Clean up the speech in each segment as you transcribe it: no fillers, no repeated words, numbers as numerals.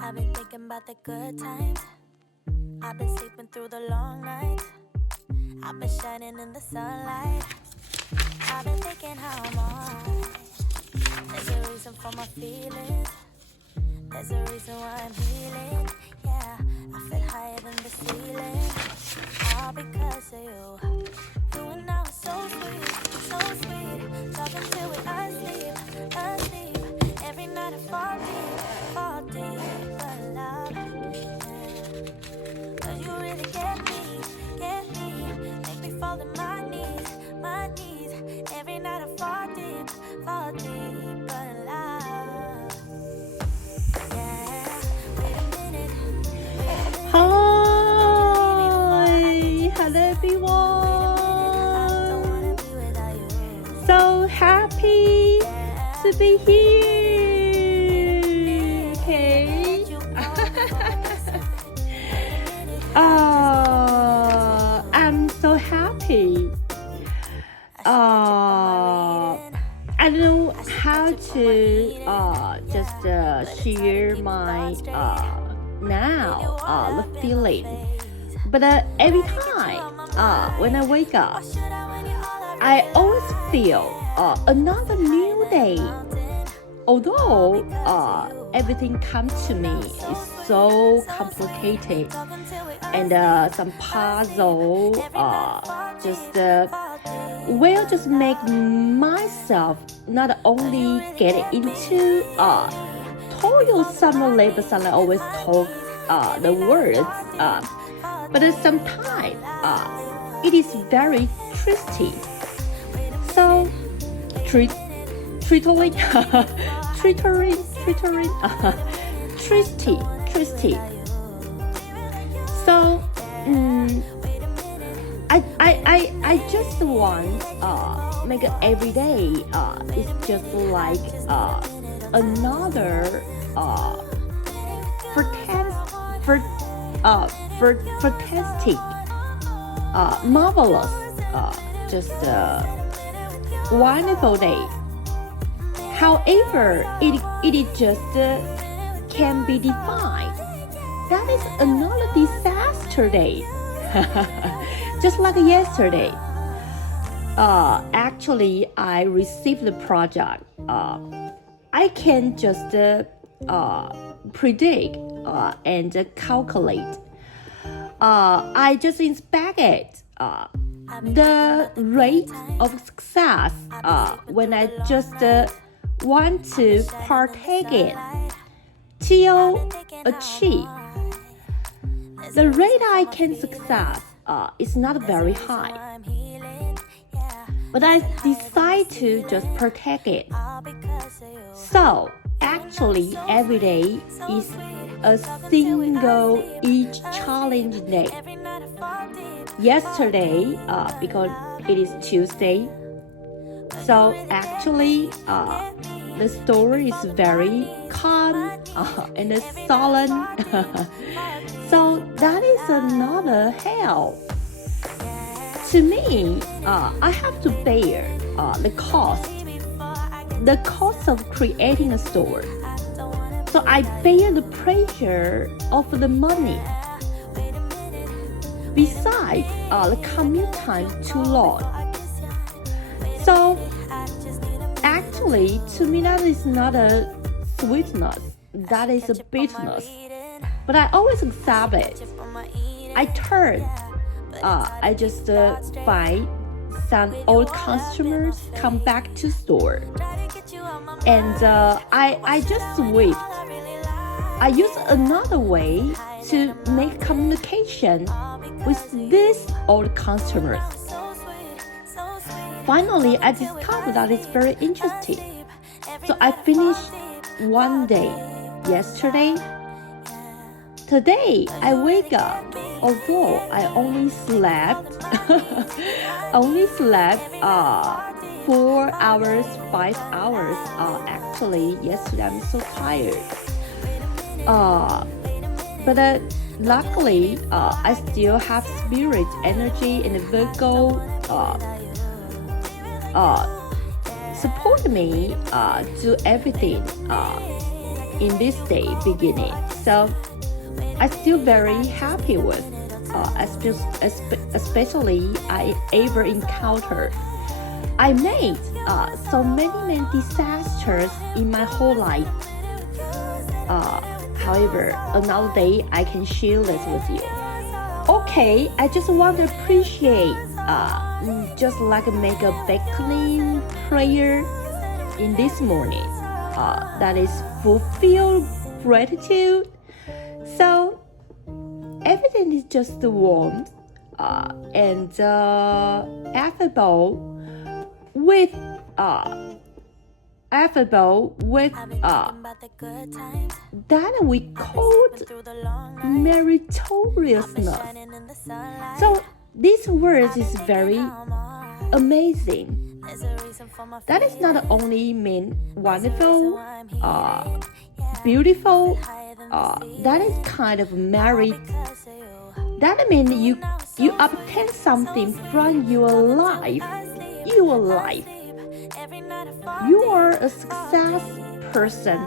I've been thinking about the good times. I've been sleeping through the long nights. I've been shining in the sunlight. I've been thinking how I'm alright. There's a reason for my feelings. There's a reason why I'm healing. Yeah, I feel higher than the ceiling. All because of you. You and I were so sweet, so sweet. Talking till we're asleep, asleep. Every night I fall deep, but love, yeah. 'Cause you really get me, make me fall to my knees. Every night I fall deep, but love, yeah. Wait a minute, Hi, hello I don't wanna everyone. be without you. So happy to be here. Okay. I'm so happy. I don't know how to just share my now the feeling, but every time when I wake up, I always feel another new day. Although everything comes to me is so complicated and some puzzle just make myself not only get into toil summary, but I always talk the words, but sometimes it is very tricky. So tricky. So I just want make it every day it's just like another fantastic marvelous just wonderful day. However, it just can be defined. That is another disaster day. Just like yesterday. Actually, I received the project. I can just predict and calculate. I just inspected the rate of success when I just want to partake it till achieve. The rate I can success is not very high, but I decide to just partake it. So actually every day is a single each challenge day. Yesterday, because it is Tuesday, so actually the story is very calm and solemn. So that is another hell. To me, I have to bear the cost of creating a store. So I bear the pressure of the money. Besides, the commute time too long. So actually, to me, that is not a sweetness. That is a bitterness. But I always accept it. I just find some old customers come back to store, and I just swift. I use another way to make communication with these old customers. Finally, I discovered that it's very interesting. So I finished one day yesterday. Today, I wake up, although I only slept 4 hours, 5 hours. Actually, yesterday I'm so tired. But luckily, I still have spirit, energy, and Virgo support me do everything in this day beginning. So I'm still very happy with, especially I ever encountered. I made so many disasters in my whole life. However, another day I can share this with you. Okay, I just want to appreciate, just like make a beckoning prayer in this morning. That is fulfill gratitude. So everything is just warm and affable with that we called meritoriousness. So this word is very amazing. That is not only mean wonderful, beautiful, that is kind of merit. That means you obtain something from your life. You are a success person,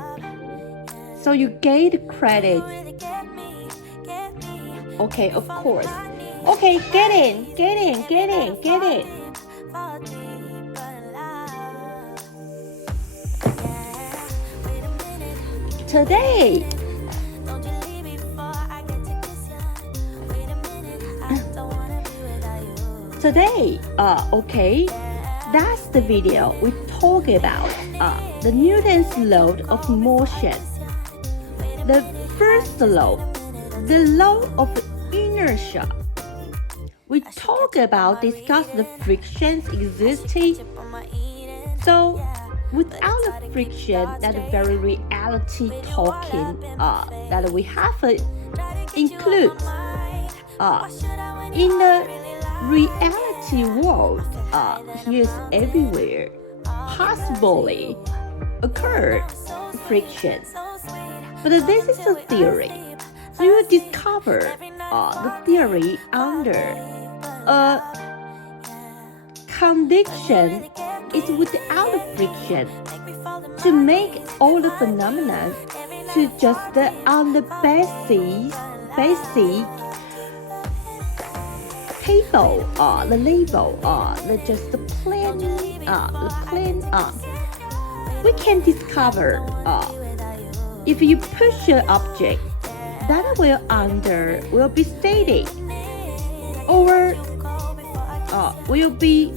so you get credit. Okay, of course. Okay, get in. Today, okay, that's the video we talk about the Newton's law of motion. The first law, the law of inertia. We discuss the frictions existing. So without the friction, that very reality talking that we have includes in the reality world, here is everywhere possibly occur friction. But this is a theory. So you discover the theory under a condition is without friction to make all the phenomena to just on the basic table, the label, the plan, we can discover if you push an object, that will be static, or will be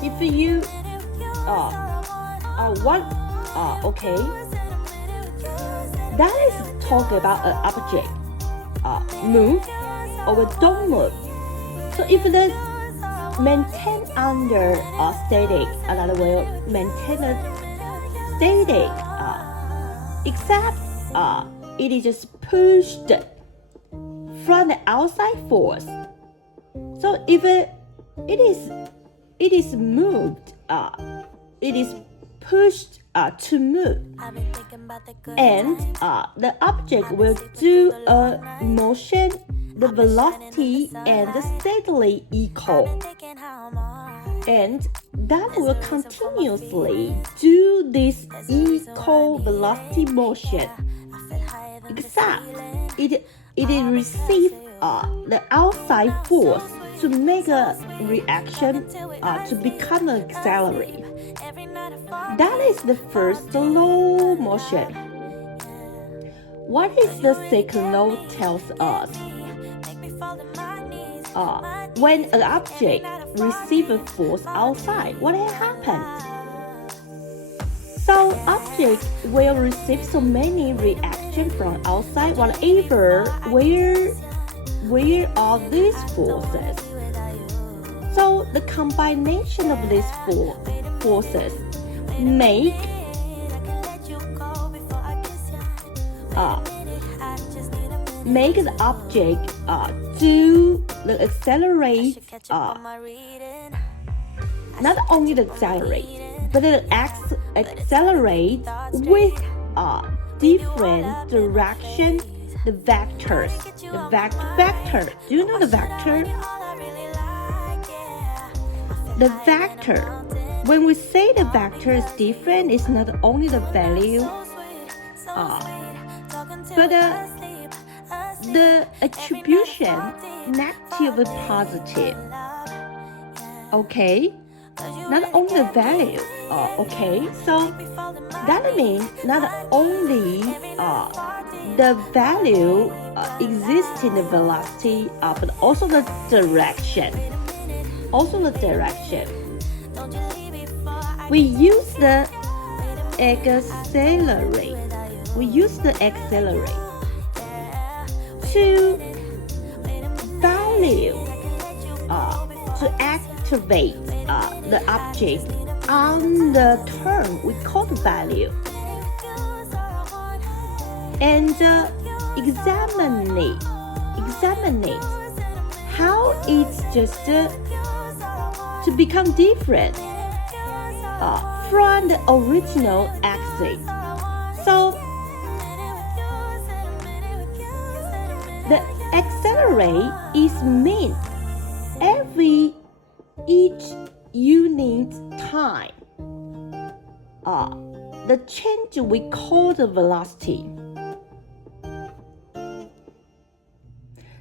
if you okay, that is talk about an object move or don't move. So if the maintain under static, that will maintain a static, except it is just pushed from the outside force. So if it is moved, it is pushed to move, and the object will do a motion, the velocity and steadily equal, and that will continuously do this equal velocity motion, except it receives the outside force to make a reaction to become an accelerate. That is the first law of motion. What is the second law tells us? When an object receives a force outside, what happens? So object will receive so many reactions from outside, whatever, where are these forces? So the combination of these forces make the object do the accelerate, not only the accelerate, but it accelerate with different direction, the vectors. The vector. Do you know the vector? the vector. When we say the vector is different, it's not only the value, but the attribution, negative and positive. Okay, not only the value. Okay, so that means not only the value exists in the velocity, but also the direction. We use the accelerate. To value, to activate the object on the term we call the value, and examine it, how it's just to become different from the original axis. So the accelerate is mean each unit time. The change we call the velocity.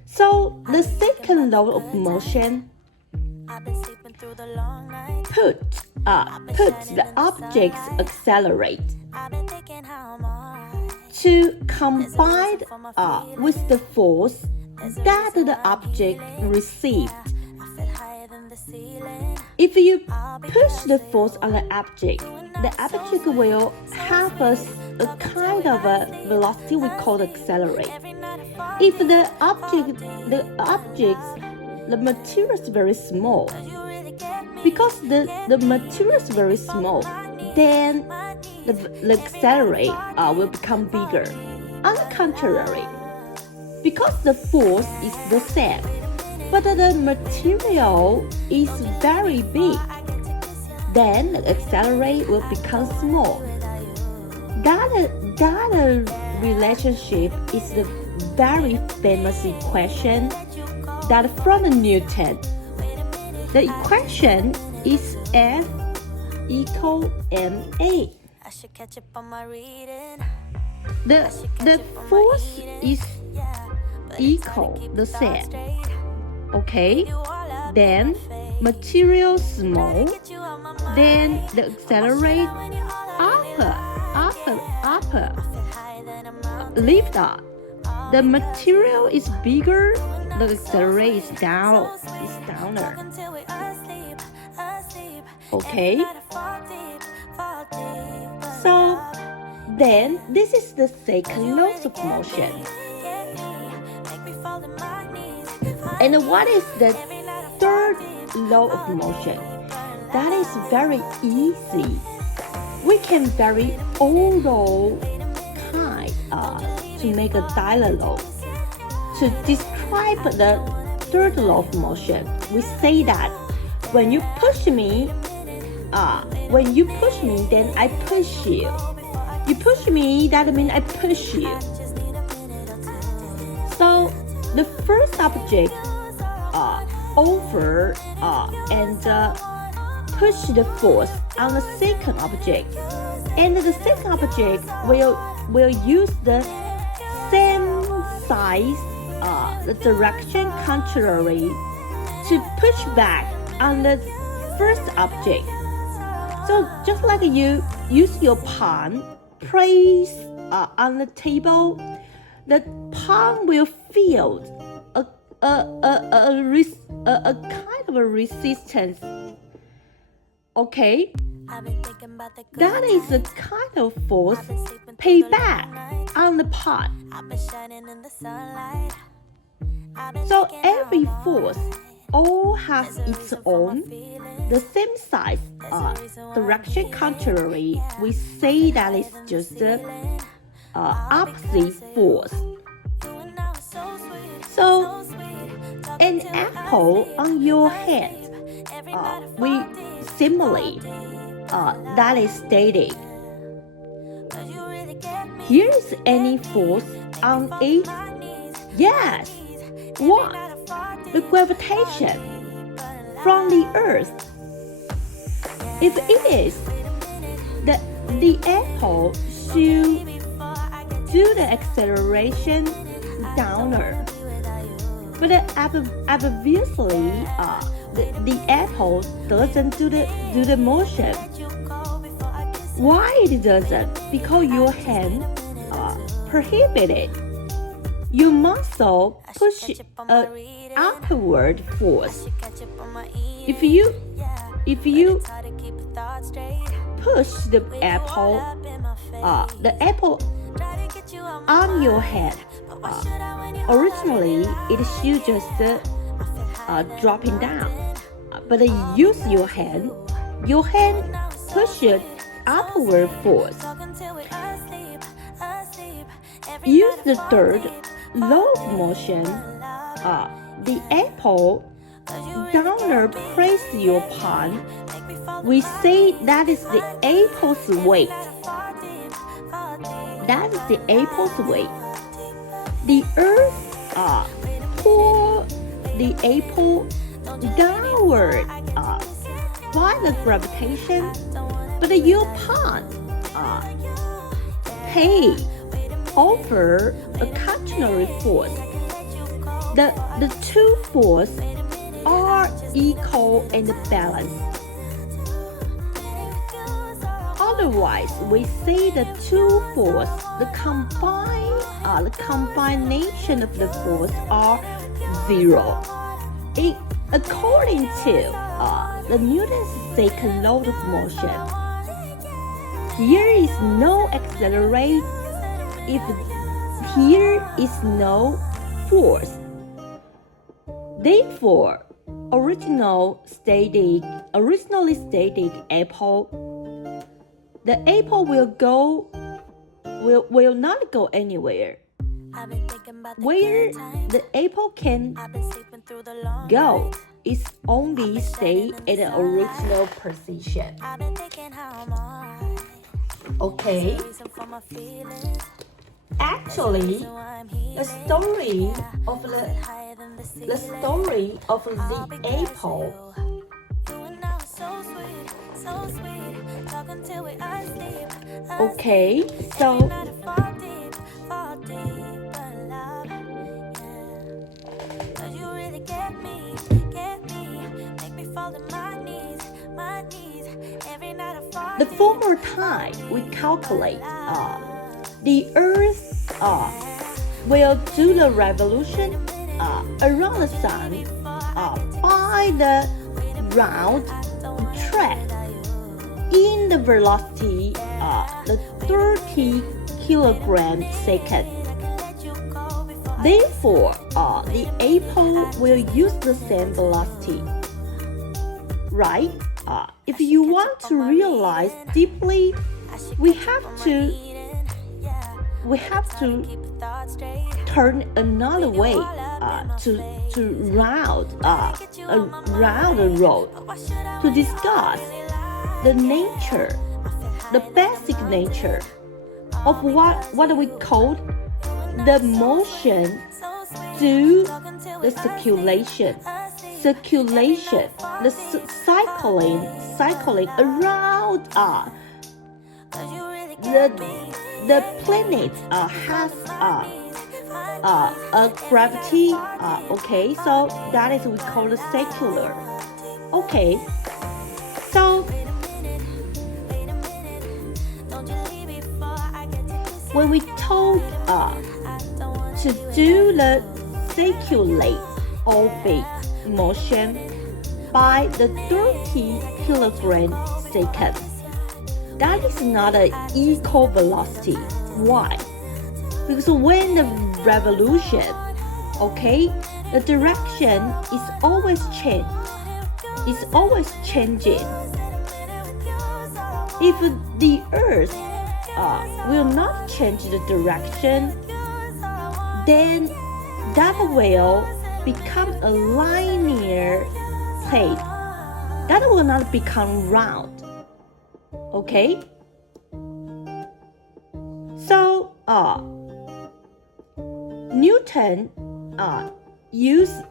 So the second law of motion put the objects accelerate to combine with the force that the object received. If you push the force on the object will have a kind of a velocity we call accelerate. If the material is very small, because the material is very small, then the accelerate will become bigger. On the contrary, because the force is the same, but the material is very big, then the accelerate will become small. That relationship is the very famous equation that from Newton. The equation is F equal ma. The force is equal, the same. Okay, then material small, then the accelerate upper, lift up. The material is bigger, the accelerate is downer. Okay, so then this is the second law of motion. And what is the third law of motion? That is very easy. We can vary all those kind to make a dialogue. To describe the third law of motion, we say that when you push me, then I push you. You push me, that means I push you. So the first object over and push the force on the second object, and the second object will use the same size, the direction contrary, to push back on the first object. So just like you use your palm, place on the table, the palm will feel a kind of a resistance. Okay, that is a kind of force payback on the palm. So every force all has its own, the same size, direction contrary. We say that it's just opposite force. So an apple on your hand, we simulate that is static. Here is any force on it? Yes. What? The gravitation from the Earth. If it is, the apple should do the acceleration downward. But obviously, the apple doesn't do the motion. Why it doesn't? Because your hand prohibit it. Your muscle push a upward force. If you push the apple on your head, originally it should just dropping down. But use your hand push it upward force. Use the third low motion. The apple downward press your palm. We say that is the apple's weight. That is the apple's weight. The earth pull the apple downward by the gravitation, but your palm offer a contrary force. The two forces are equal and balanced. Otherwise, we say the two forces, the combination of the force are zero. According to the Newton's second law of motion, here is no acceleration if here is no force. Therefore, originally static apple, the apple will not go anywhere. Where the apple can go is only stay at the original position. Okay. Actually, the story of the apple. Okay, so the former time we calculate the Earth will do the revolution around the sun by the round track in the velocity the 30 kilograms second. Therefore, the apple will use the same velocity, right? If you want to realize deeply, we have to turn another way to round around the road to discuss the nature, the basic nature of what we call the motion due the circulation, the cycling around the planet has a gravity. Okay, so that is what we call the circular. Okay, so when we talk to do the circulate orbit motion by the 30 kilogram second, that is not an equal velocity. Why? Because when the revolution, okay, the direction is always changing. If the Earth will not change the direction, then that will become a linear plate. That will not become round. Okay? So, Newton used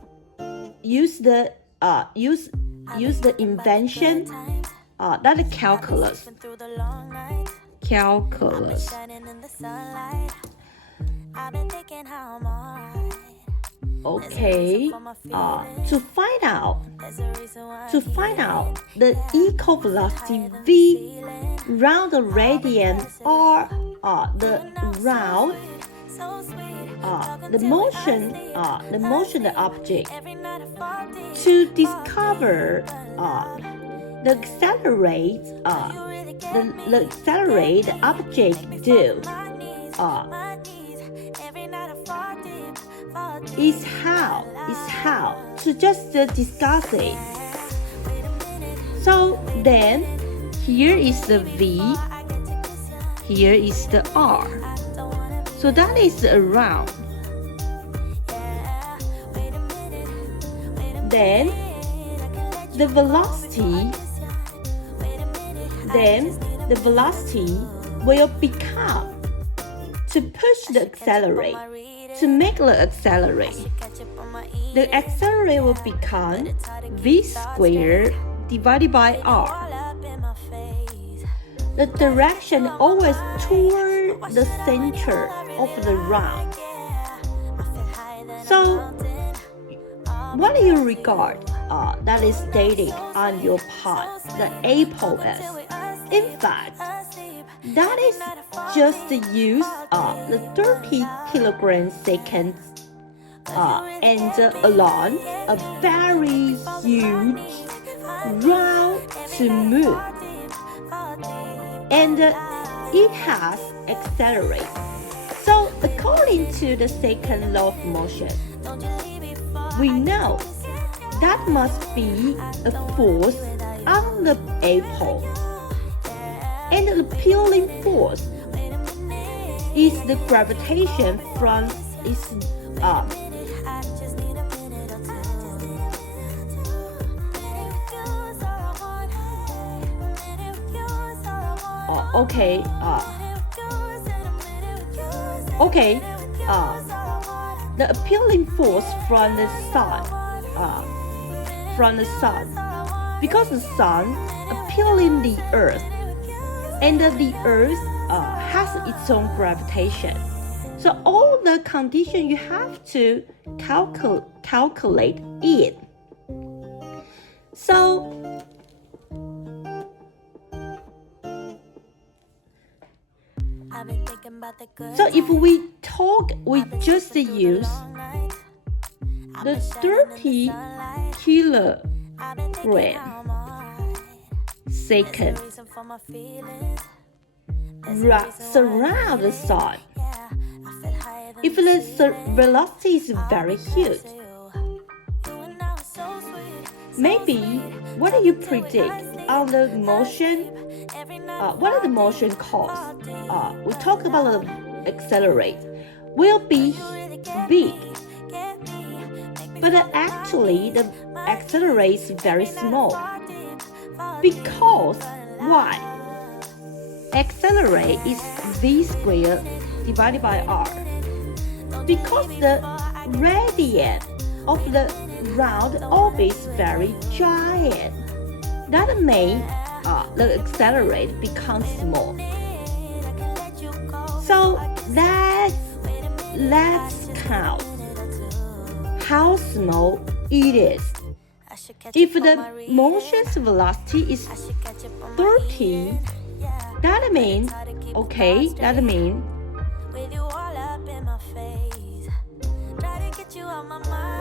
the invention That is calculus. Through the long night, Calculus. shining in the sunlight. I've been thinking how I'm alright. Okay. To find out the equal velocity v round the radian or the round the motion of the object, to discover the accelerate the object do is how to just discuss it. So then here is the v, here is the r, so that is around. Then the velocity will become, to push the accelerate, to make the accelerate, the accelerate will become v squared divided by r. The direction always toward the center of the round. So what do you regard that is stated on your part, the A pole is? In fact, that is just the use of the 30 kilograms seconds and along a very huge round to move, and it has accelerated. So according to the second law of motion, we know that must be a force on the A pole, and the pulling force is the gravitation from its the appealing force from the sun, because the sun appealing the earth, and the earth has its own gravitation. So all the condition you have to calculate it. So if we just use the 30 kilogram second surround the sun, if the velocity is very huge, maybe what do you predict on the motion? What are the motion cause? We talk about the accelerate will be big, but actually the accelerate is very small. Because why? Accelerate is v squared divided by r. Because the radius of the round orbit is very giant, that makes the accelerate becomes small. So let's count how small it is. If the motion's velocity is 30, that means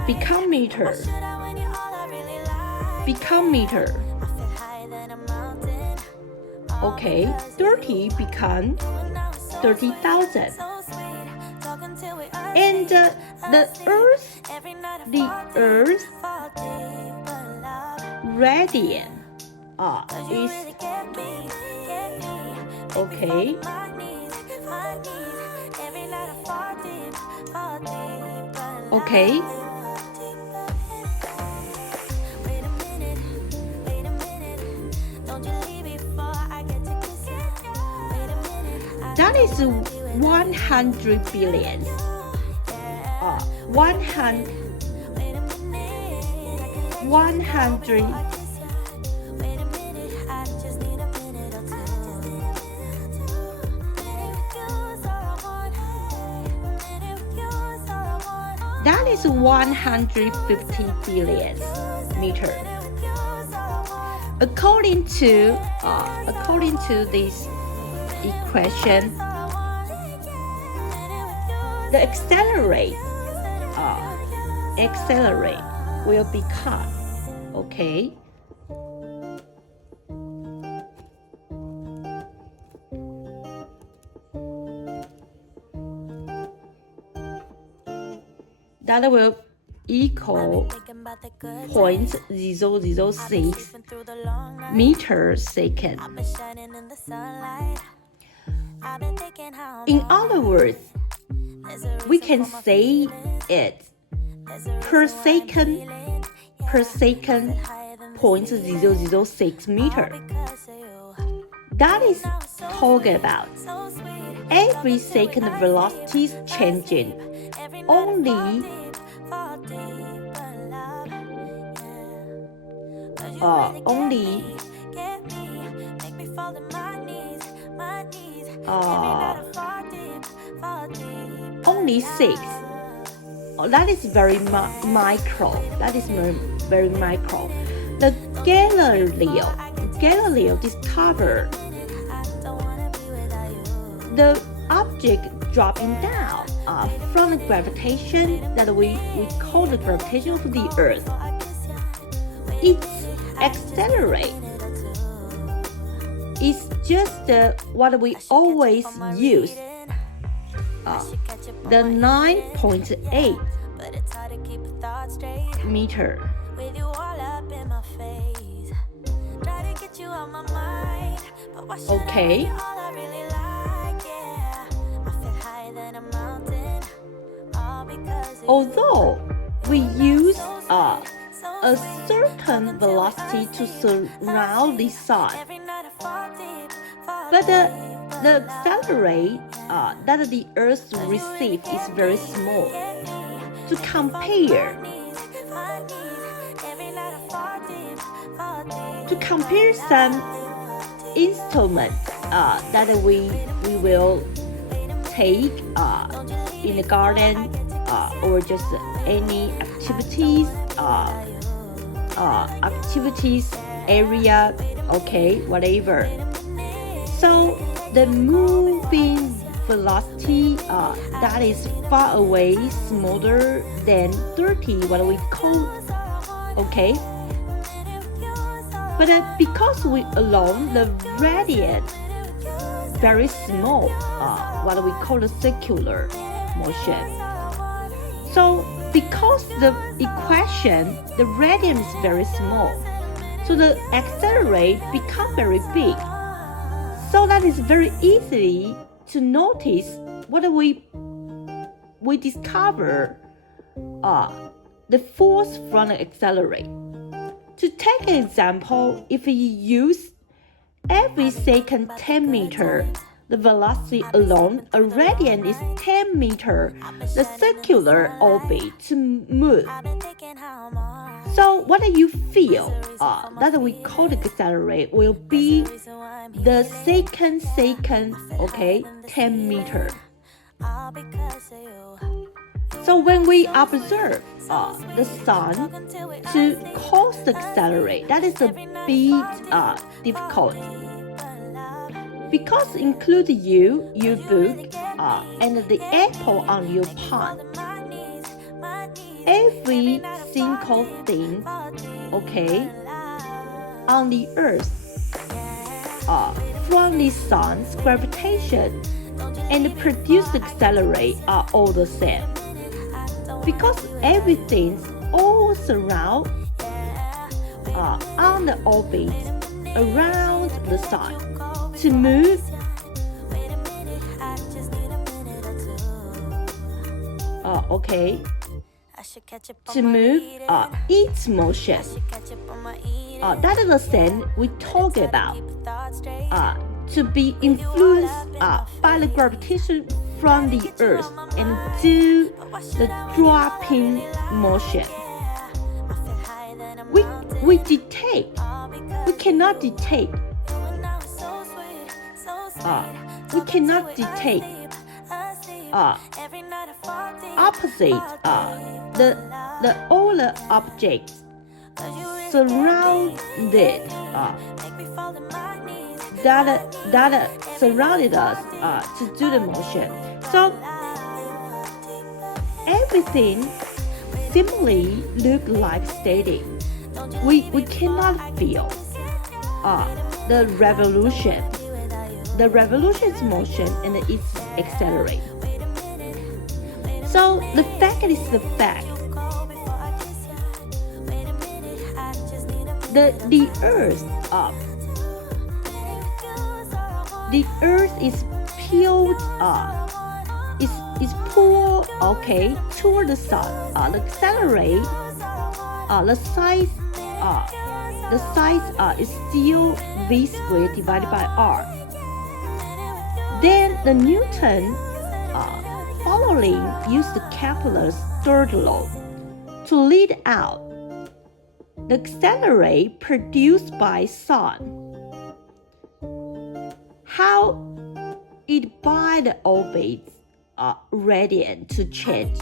become meter. Okay, 30 become 30,000. And the Earth radian is okay. Okay. That is 100 billion. 100 100 that is 150 billion meter. According to this equation, the accelerate will become, okay, that will equal 0.006 meter second. In other words, we can say it per second 0.006 meter. That is talking about every second velocity is changing only only 6. That is very micro. That is very micro. The Galileo discovered the object dropping down from the gravitation that we call the gravitation of the Earth. Its accelerate is just what we always use, the 9.8 meter. Okay. Although we use a certain velocity to surround the sun, but the accelerate that the Earth receives is very small. To compare some instruments that we will take in the garden or just any activities area, okay, whatever. So the moving velocity that is far away smaller than 30, what we call, okay. But because we alone the radius very small, what we call the circular motion. So because the equation, the radius is very small, so the accelerate become very big. So that is very easy to notice what we discover the force from the accelerate. To take an example, if we use every second 10 meter, the velocity alone, a radian is 10 meter, the circular orbit to move. So what do you feel that we call the accelerate will be the second, okay, 10 meter. So when we observe the sun to cause the accelerate, that is a bit difficult. Because include you, your book, and the apple on your palm. Every single thing, okay, on the Earth, from the sun's gravitation and produce the accelerate are all the same. Because everything's all surround on the orbit around the sun to move okay, to move its motion. That is the same we talk about to be influenced by the gravitation from the Earth and do the dropping motion. We cannot detect opposite, all the objects surrounded, that surrounded us to do the motion. So everything simply look like static. We cannot feel the revolution. The revolution's motion and its accelerate. So the fact is the fact. The Earth is peeled is pulled toward the sun. The accelerate the size is still v squared divided by r. Then the Newton following used Kepler's third law to lead out the accelerate produced by sun. How it by the orbits radiant to change.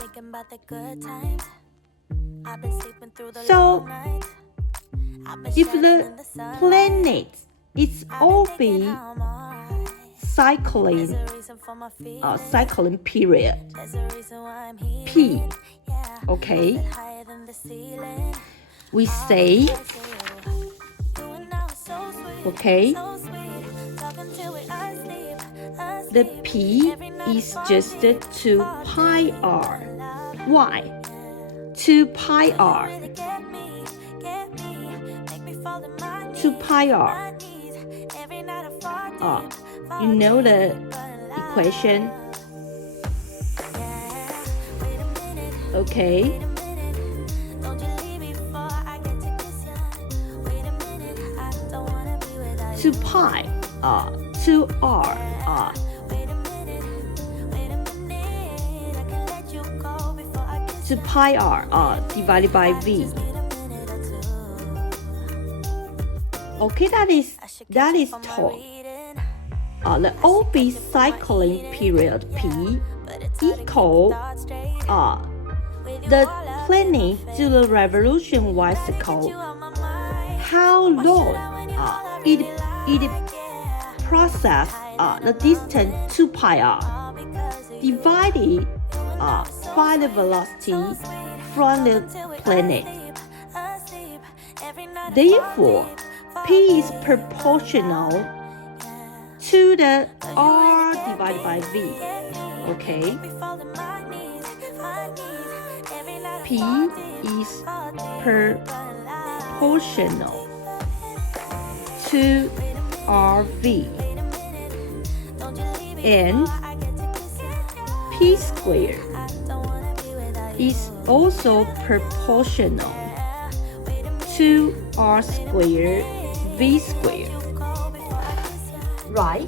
So if the planet is orbit cycling period P, we say the P is just 2 pi r. Why? 2 pi r. 2 pi r. You know the equation? Okay. 2 pi 2 r 2 pi r divided by v. Okay, that is tall. The orbit cycling period P equal the planet to the revolution bicycle. How long it process the distance 2 pi r divided by the velocity from the planet. Therefore, P is proportional to the r divided by v. Okay. P is proportional to RV, and P squared is also proportional to R squared V squared. Right?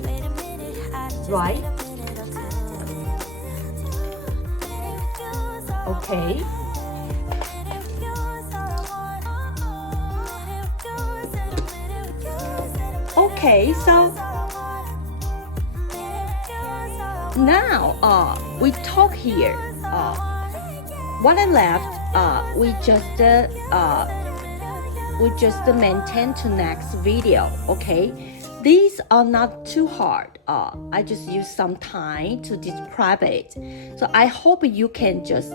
Okay. Okay, so now we talk here. What I left, we just maintain to next video. Okay, these are not too hard. I just use some time to describe it. So I hope you can just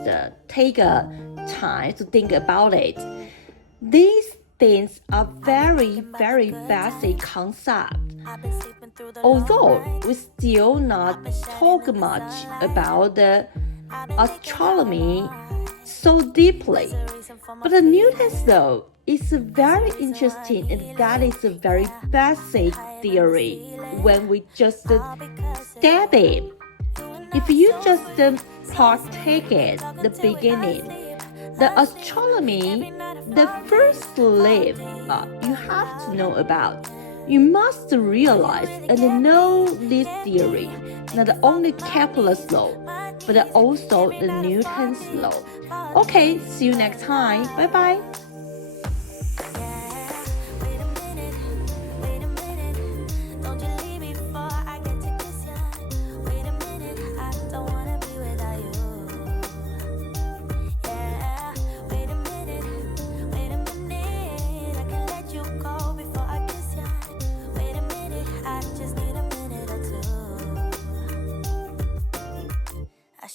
take a time to think about it. These things are very, very basic concept. Although we still not talk much about the astronomy so deeply, but the Newton's law is very interesting, and that is a very basic theory when we just study it. If you just partake at the beginning, the astronomy, the first leap you have to know about, you must realize and know this theory, not only Kepler's law, but also the Newton's law. Okay, see you next time. Bye bye.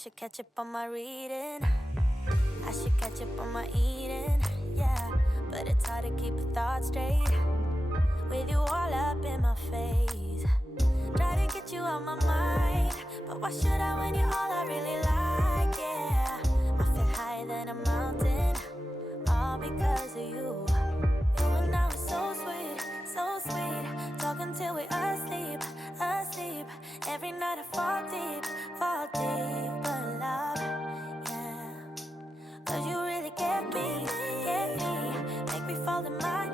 should catch up on my reading. I should catch up on my eating. Yeah, but it's hard to keep a thought straight with you all up in my face. Try to get you out my mind, but why should I when you're all I really like? Yeah, I feel higher than a mountain, all because of you. You and I was so sweet, so sweet. Talking till we asleep, asleep. Every night I fall deep, but love, yeah. 'Cause you really get me, make me fall in my